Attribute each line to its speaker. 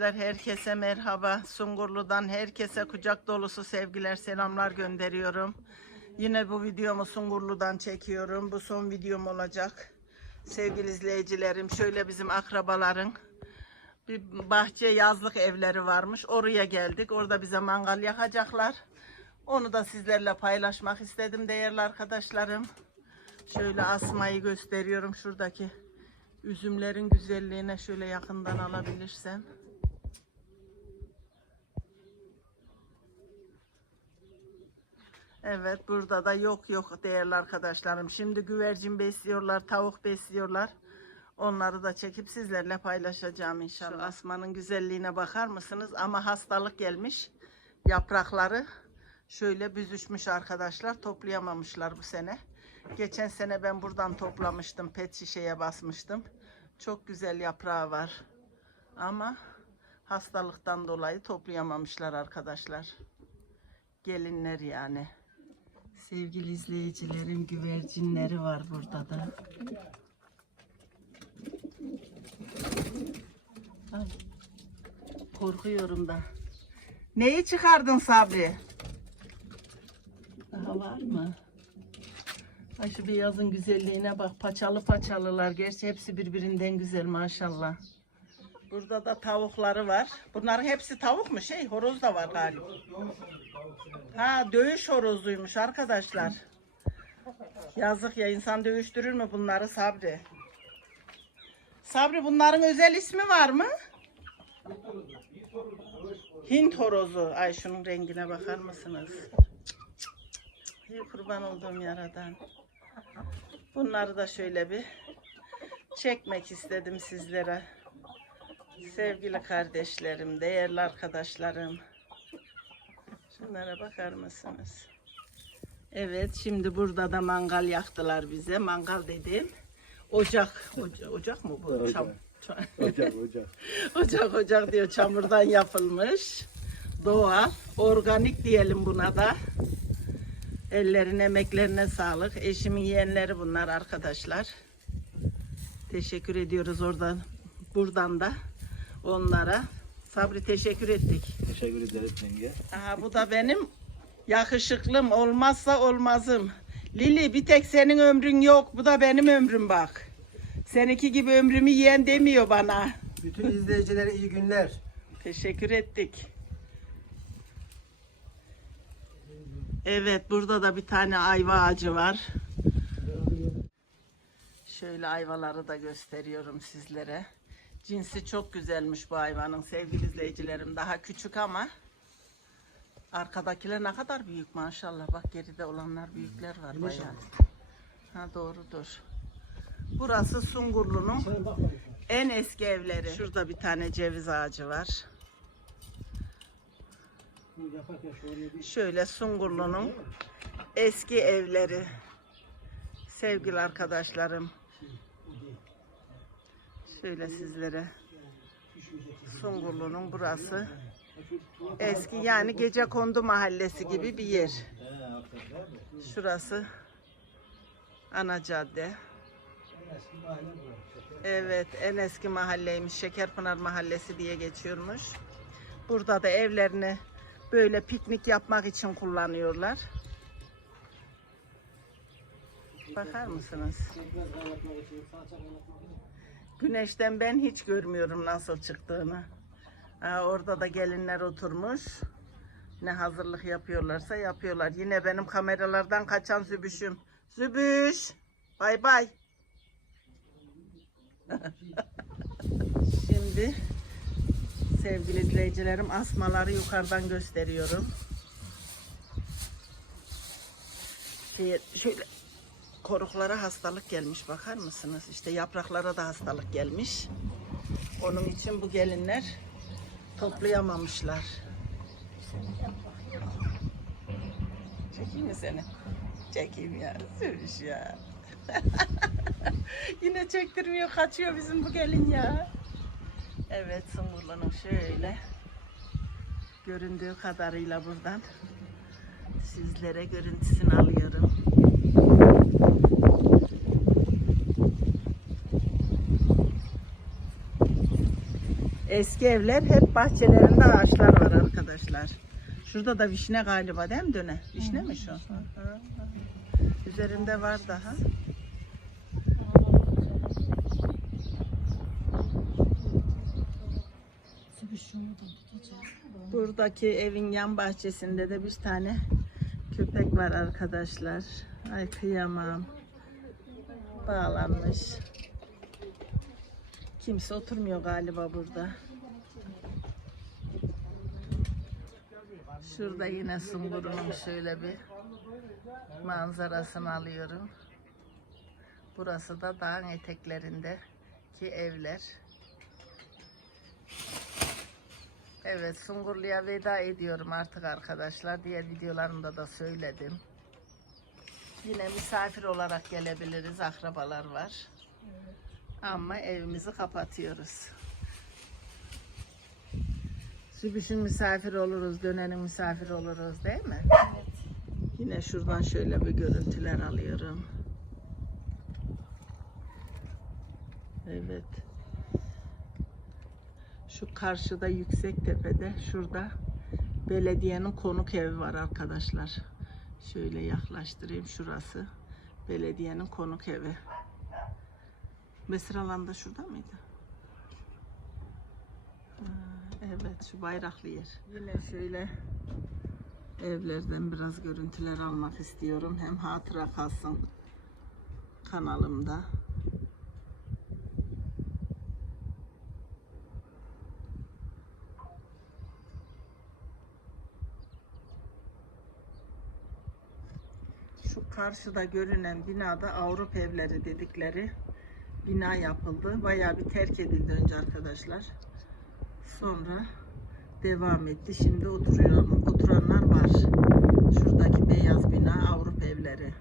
Speaker 1: arkadaşlar herkese merhaba. Sungurlu'dan herkese kucak dolusu sevgiler selamlar gönderiyorum. Yine bu videomu Sungurlu'dan çekiyorum. Bu son videom olacak. Sevgili izleyicilerim şöyle bizim akrabaların bir bahçe yazlık evleri varmış. Oraya geldik. Orada bize mangal yakacaklar. Onu da sizlerle paylaşmak istedim değerli arkadaşlarım. Şöyle asmayı gösteriyorum şuradaki üzümlerin güzelliğine şöyle yakından alabilirsem. Evet burada da yok yok değerli arkadaşlarım. Şimdi güvercin besliyorlar, tavuk besliyorlar. Onları da çekip sizlerle paylaşacağım inşallah. Şu asmanın güzelliğine bakar mısınız? Ama hastalık gelmiş. Yaprakları şöyle büzüşmüş arkadaşlar. Toplayamamışlar bu sene. Geçen sene ben buradan toplamıştım. Pet şişeye basmıştım. Çok güzel yaprağı var. Ama hastalıktan dolayı toplayamamışlar arkadaşlar. Gelinler yani. Sevgili izleyicilerim güvercinleri var burada da. Ay, korkuyorum da. Neyi çıkardın Sabri? Daha var mı? Ay şu beyazın güzelliğine bak. Paçalı paçalılar. Gerçi hepsi birbirinden güzel maşallah. Burada da tavukları var. Bunların hepsi tavuk mu? Şey horoz da var galiba. Ha dövüş horozuymuş arkadaşlar. Yazık ya insan dövüştürür mü bunları Sabri? Sabri bunların özel ismi var mı? Hint horozu. Ay şunun rengine bakar mısınız? Ey kurban olduğum yaradan. Bunları da şöyle bir çekmek istedim sizlere. Sevgili kardeşlerim, değerli arkadaşlarım. Şunlara bakar mısınız? Evet, şimdi burada da mangal yaktılar bize. Mangal dedim. Ocak, oca- ocak mı bu?
Speaker 2: Ocak.
Speaker 1: Çam- çam-
Speaker 2: Ocak ocak.
Speaker 1: Ocak ocak diyor çamurdan yapılmış. Doğal, organik diyelim buna da. Ellerine, emeklerine sağlık. Eşimin yeğenleri bunlar arkadaşlar. Teşekkür ediyoruz oradan, buradan da onlara. Sabri teşekkür ettik.
Speaker 2: Teşekkür ederim yenge.
Speaker 1: Aha, bu da benim yakışıklım, olmazsa olmazım. Lili bir tek senin ömrün yok, bu da benim ömrüm bak. Seninki gibi ömrümü yiyen demiyor bana.
Speaker 3: Bütün izleyicilere iyi günler.
Speaker 1: Teşekkür ettik. Evet burada da bir tane ayva ağacı var. Şöyle ayvaları da gösteriyorum sizlere. Cinsi çok güzelmiş bu hayvanın sevgili izleyicilerim. Daha küçük ama arkadakiler ne kadar büyük maşallah. Bak geride olanlar büyükler var bayağı. Ha doğrudur. Burası Sungurlu'nun en eski evleri. Şurada bir tane ceviz ağacı var. Şöyle Sungurlu'nun eski evleri. Sevgili arkadaşlarım. Şöyle sizlere. Sungurlu'nun burası. Eski yani gece kondu mahallesi gibi bir yer. Şurası ana cadde. Evet en eski mahalleymiş. Şekerpınar Mahallesi diye geçiyormuş. Burada da evlerini böyle piknik yapmak için kullanıyorlar. Bakar mısınız? Güneşten ben hiç görmüyorum nasıl çıktığını. Aa, orada da gelinler oturmuş. Ne hazırlık yapıyorlarsa yapıyorlar. Yine benim kameralardan kaçan Zübüş'üm. Zübüş! Bay bay. Şimdi sevgili izleyicilerim asmaları yukarıdan gösteriyorum. Şöyle koruklara hastalık gelmiş bakar mısınız? İşte yapraklara da hastalık gelmiş. Onun için bu gelinler toplayamamışlar. Çekeyim mi seni? Çekeyim ya. Sürüş ya. Yine çektirmiyor, kaçıyor bizim bu gelin ya. Evet, Sungurlu'nun şöyle göründüğü kadarıyla buradan sizlere görüntüsünü alıyorum. Eski evler hep bahçelerinde ağaçlar var arkadaşlar. Şurada da vişne galiba değil mi döne? Vişne mi şu? Üzerinde var daha. Buradaki evin yan bahçesinde de bir tane köpek var arkadaşlar. Ay kıyamam. Bağlanmış. Kimse oturmuyor galiba burada. Şurada yine Sungur'un şöyle bir manzarasını alıyorum. Burası da dağın eteklerindeki evler. Evet Sungurlu'ya veda ediyorum artık arkadaşlar. Diğer videolarımda da söyledim. Yine misafir olarak gelebiliriz. Akrabalar var. Ama evimizi kapatıyoruz. Sübüşün misafir oluruz, dönenin misafir oluruz değil mi? Evet. Yine şuradan şöyle bir görüntüler alıyorum. Evet. Şu karşıda yüksek tepede şurada belediyenin konuk evi var arkadaşlar. Şöyle yaklaştırayım şurası. Belediyenin konuk evi. Mesir alan da şurada mıydı? Evet şu bayraklı yer. Yine şöyle evlerden biraz görüntüler almak istiyorum. Hem hatıra kalsın kanalımda. Şu karşıda görünen binada Avrupa evleri dedikleri bina yapıldı. Bayağı bir terk edildi önce arkadaşlar. Sonra devam etti. Şimdi oturuyor, oturanlar var. Şuradaki beyaz bina Avrupa evleri.